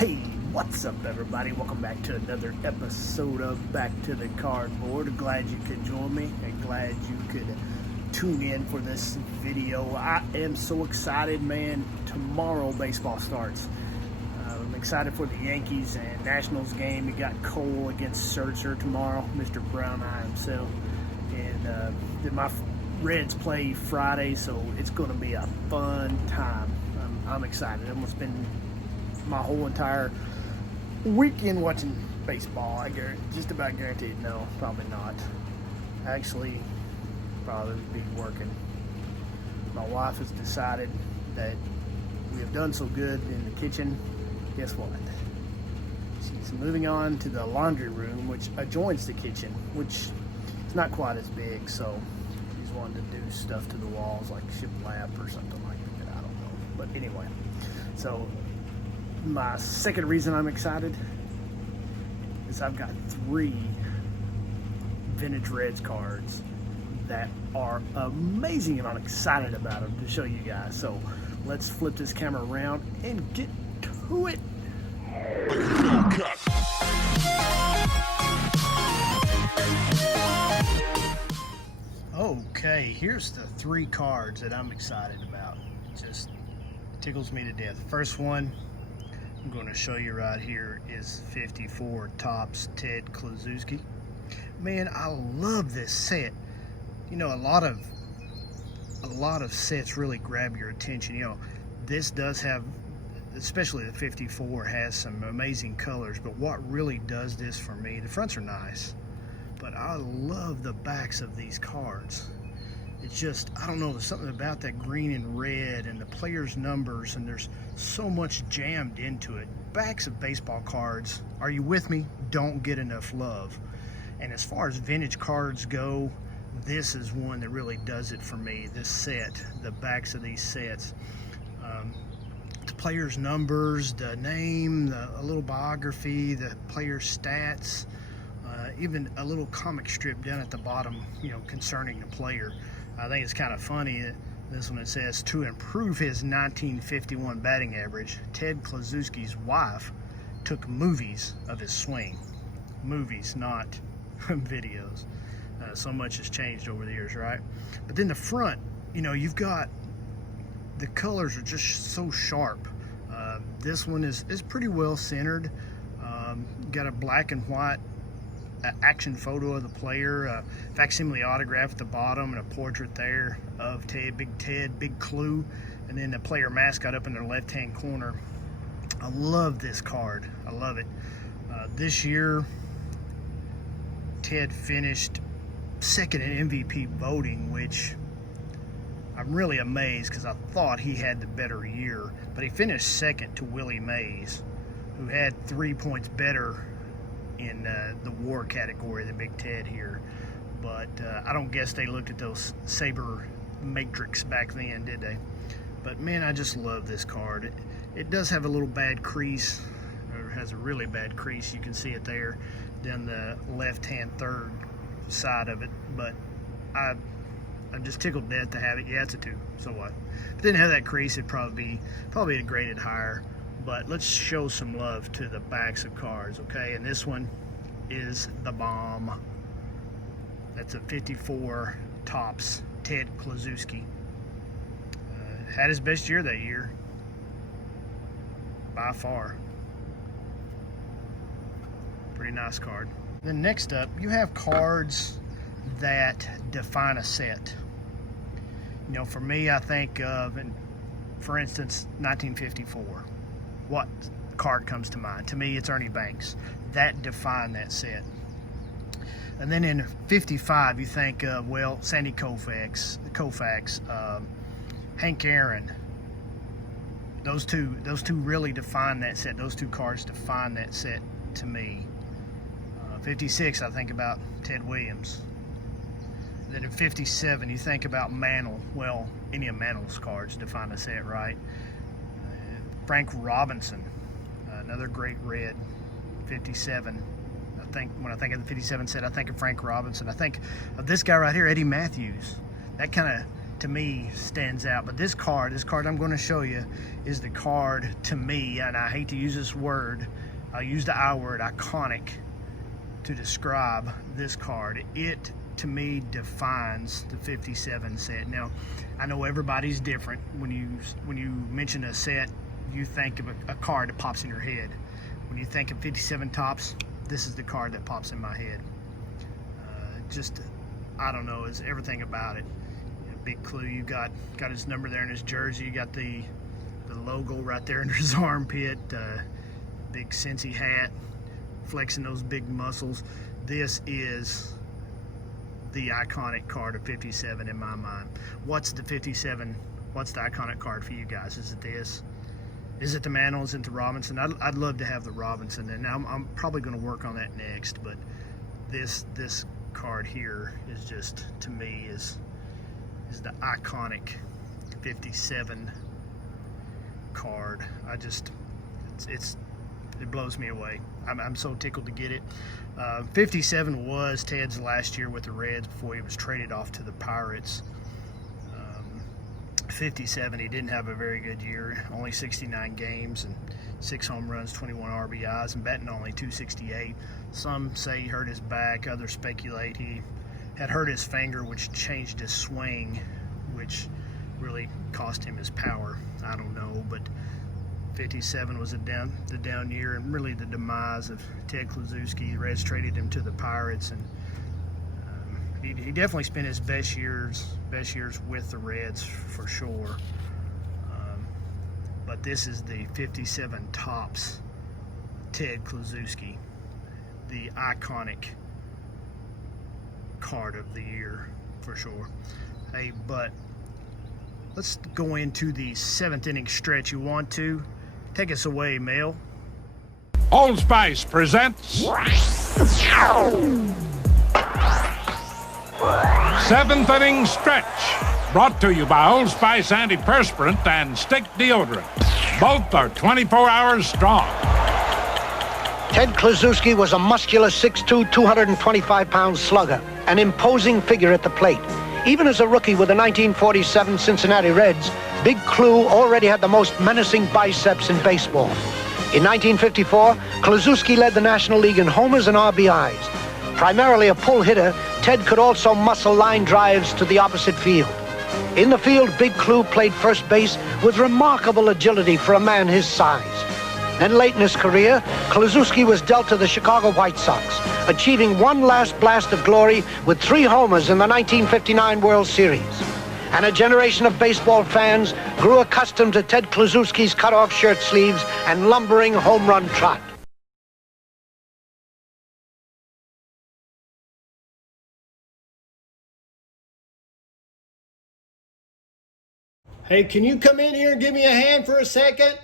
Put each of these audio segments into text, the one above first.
Hey, what's up everybody? Welcome back to another episode of Back to the Cardboard. Glad you could join me and glad you could tune in for this video. I am so excited, man. Tomorrow baseball starts. I'm excited for the Yankees and Nationals game. We got Cole against Scherzer tomorrow, Mr. Brown Eye himself. And then my Reds play Friday, so it's going to be a fun time. I'm excited. I'm going to spend my whole entire weekend watching baseball. I just about guaranteed. No, probably not. Actually, probably be working. My wife has decided that we have done so good in the kitchen. Guess what? She's moving on to the laundry room, which adjoins the kitchen, which is not quite as big. So she's wanting to do stuff to the walls, like shiplap or something like that. I don't know. But anyway, so my second reason I'm excited is I've got 3 vintage Reds cards that are amazing, and I'm excited about them to show you guys. So let's flip this camera around and get to it. Okay, here's the 3 cards that I'm excited about. It just tickles me to death. First one I'm going to show you right here is 54 Tops Ted Klazewski. Man, I love this set. You know, a lot of sets really grab your attention. You know, this does have, especially the 54, has some amazing colors, but what really does this for me, the fronts are nice, but I love the backs of these cards. It's just, I don't know, there's something about that green and red and the players' numbers, and there's so much jammed into it. Backs of baseball cards, are you with me? Don't get enough love. And as far as vintage cards go, this is one that really does it for me. This set, the backs of these sets. The players' numbers, the name, a little biography, the players' stats, even a little comic strip down at the bottom, you know, concerning the player. I think it's kind of funny that this one, it says, to improve his 1951 batting average, Ted Kluszewski's wife took movies of his swing. Movies, not videos. So much has changed over the years, right? But then the front, you know, you've got, the colors are just so sharp. This one is pretty well centered. Got a black and white action photo of the player, facsimile autograph at the bottom, and a portrait there of Ted, Big KLU, and then the player mascot up in the left-hand corner. I love this card. I love it. This year, Ted finished second in MVP voting, which I'm really amazed because I thought he had the better year, but he finished second to Willie Mays, who had 3 points better in the WAR category than Big Ted here. But I don't guess they looked at those Saber matrix back then, did they? But man, I just love this card. It does have a little bad crease, or has a really bad crease. You can see it there down the left-hand third side of it. But I'm just tickled to death to have it. Yeah, it's a 2, so what? If it didn't have that crease, it'd probably be graded higher. But let's show some love to the backs of cards, okay? And this one is the bomb. That's a 54 Tops Ted Klazewski. Had his best year that year, by far. Pretty nice card. Then next up, you have cards that define a set. You know, for me, I think of, and for instance, 1954. What card comes to mind? To me, it's Ernie Banks. That defined that set. And then in 55, you think of, well, Sandy Koufax, Hank Aaron. Those two really define that set. Those 2 cards define that set to me. 56, I think about Ted Williams. Then in 57, you think about Mantle. Well, any of Mantle's cards define the set, right? Frank Robinson, another great Red, 57. When I think of the 57 set, I think of Frank Robinson. I think of this guy right here, Eddie Matthews. That kind of to me stands out. But this card I'm going to show you is the card to me, and I hate to use this word, I'll use the I word, iconic, to describe this card. It to me defines the 57 set. Now, I know everybody's different. When you mention a set, you think of a card that pops in your head. When you think of 57 Tops, this is the card that pops in my head. Just, I don't know, is everything about it. Big Clue, you got his number there in his jersey. You got the logo right there under his armpit. Big Cincy hat, flexing those big muscles. This is the iconic card of 57 in my mind. What's the 57? What's the iconic card for you guys? Is it this? Is it the Mantle? Is it the Robinson? I'd love to have the Robinson, and I'm probably going to work on that next. But this card here is just, to me, is the iconic 57 card. It blows me away. I'm so tickled to get it. 57 was Ted's last year with the Reds before he was traded off to the Pirates. 57, he didn't have a very good year. Only 69 games and 6 home runs, 21 RBIs, and batting only .268. Some say he hurt his back. Others speculate he had hurt his finger, which changed his swing, which really cost him his power. I don't know, but 57 was the down year, and really the demise of Ted Kluszewski. The Reds traded him to the Pirates, and he definitely spent his best years with the Reds for sure. But this is the 57 Tops Ted Kluszewski, the iconic card of the year for sure. Hey, but let's go into the 7th inning stretch. You want to? Take us away, Mel. Old Spice presents 7th inning stretch, brought to you by Old Spice antiperspirant and stick deodorant. Both are 24 hours strong. Ted Kluszewski was a muscular 6'2", 225-pound slugger, an imposing figure at the plate. Even as a rookie with the 1947 Cincinnati Reds, Big Clue already had the most menacing biceps in baseball. In 1954, Klaszewski led the National League in homers and RBIs. Primarily a pull hitter, Ted could also muscle line drives to the opposite field. In the field, Big Clue played first base with remarkable agility for a man his size. Then late in his career, Klaszewski was dealt to the Chicago White Sox, achieving one last blast of glory with 3 homers in the 1959 World Series. And a generation of baseball fans grew accustomed to Ted Kluszewski's cut-off shirt sleeves and lumbering home run trot. Hey, can you come in here and give me a hand for a second?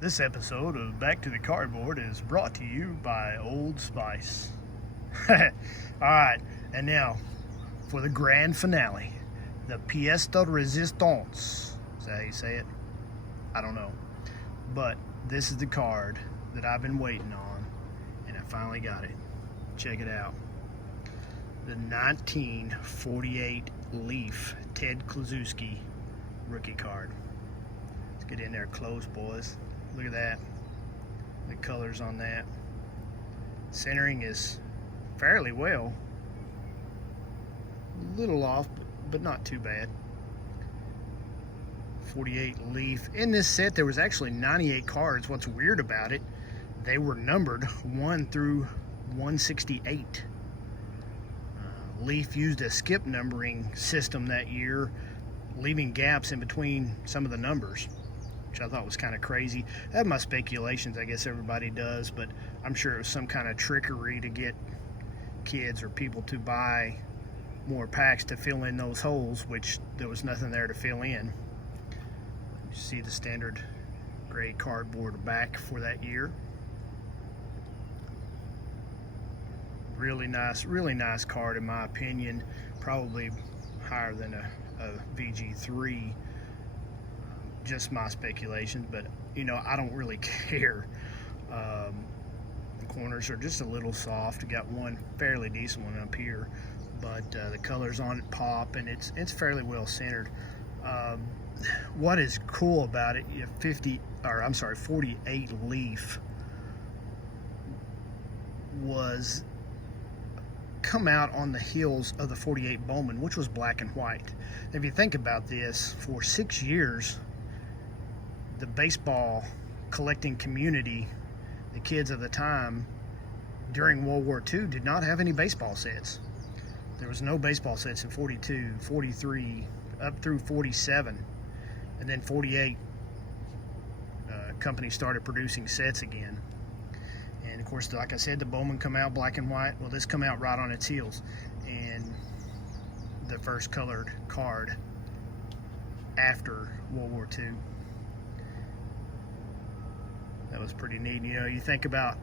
This episode of Back to the Cardboard is brought to you by Old Spice. Alright, and now for the grand finale, the pièce de résistance. Is that how you say it? I don't know. But this is the card that I've been waiting on, and I finally got it. Check it out. The 1948 Leaf Ted Kluszewski rookie card. Let's get in there close, boys. Look at that. The colors on that. Centering is fairly well. A little off, but not too bad. 48 Leaf. In this set, there was actually 98 cards. What's weird about it, they were numbered 1 through 168. Leaf used a skip numbering system that year, leaving gaps in between some of the numbers, which I thought was kind of crazy. I have my speculations, I guess everybody does, but I'm sure it was some kind of trickery to get kids or people to buy more packs to fill in those holes, which there was nothing there to fill in. You see the standard gray cardboard back for that year. Really nice card in my opinion. Probably higher than a VG3. Just my speculations, but you know, I don't really care. The corners are just a little soft. Got one fairly decent one up here, but the colors on it pop, and it's fairly well centered. What is cool about it, you have 48 leaf was come out on the heels of the 48 Bowman, which was black and white. If you think about this, for 6 years, the baseball collecting community, the kids of the time during World War II, did not have any baseball sets. There was no baseball sets in 42, 43, up through 47, and then 48 companies started producing sets again. And of course, like I said, the Bowman come out black and white. Well, this come out right on its heels, and the first colored card after World War II. That was pretty neat. You know, you think about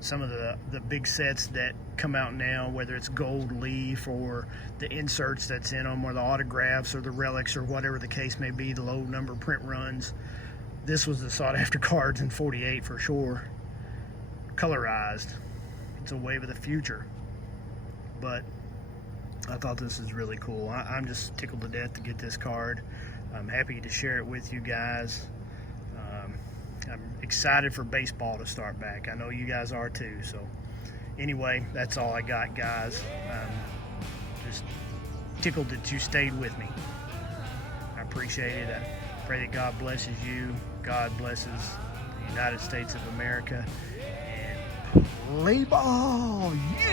some of the big sets that come out now, whether it's gold leaf or the inserts that's in them, or the autographs or the relics or whatever the case may be, the low number print runs. This was the sought after cards in 48 for sure. Colorized. It's a wave of the future. But I thought this is really cool. I'm just tickled to death to get this card. I'm happy to share it with you guys. I'm excited for baseball to start back. I know you guys are too. So anyway, that's all I got, guys. Just tickled that you stayed with me. I appreciate it. I pray that God blesses you. God blesses the United States of America. And play ball! Yeah!